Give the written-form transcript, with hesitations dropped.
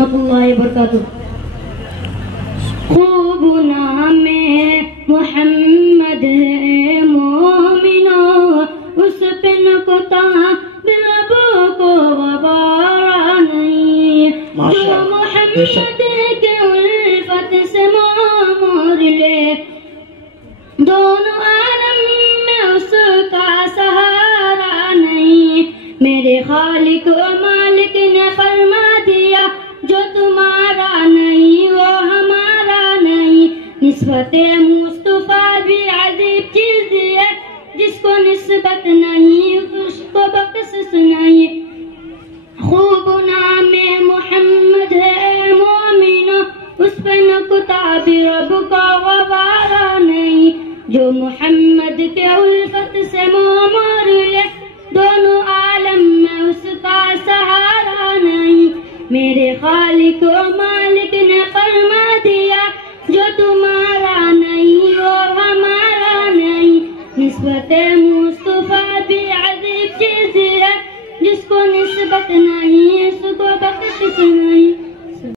ورحمۃ اللہ وبرکاتہ۔ خوب نام محمد ہے مومنو، اس پہ نہ کوتا رب کو وبارا نہیں، جو محمد کے الفت سے مومر لے، دونوں عالم میں اس کا سہارا نہیں۔ میرے خالق و مالک نے فرما دیا جو تمہارا نہیں وہ ہمارا نہیں۔ نسبت مصطفیٰ بھی عجیب چیز ہے، جس کو نسبت نہیں اس کو بخشش نہیں۔ خوب نام محمد ہے مومنو، اس پہ نہ کتاب رب کا غبارہ نہیں، جو محمد کے الفت سے مومر لے، دونوں عالم میں اس کا سہارا نہیں۔ میرے خالق و مالک نے فرما دیا جو تمہارا نہیں وہ ہمارا نہیں۔ نسبت مصطفیٰ بھی عجیب چیز ہے، جس کو نسبت نہیں اس کو بخشش نہیں۔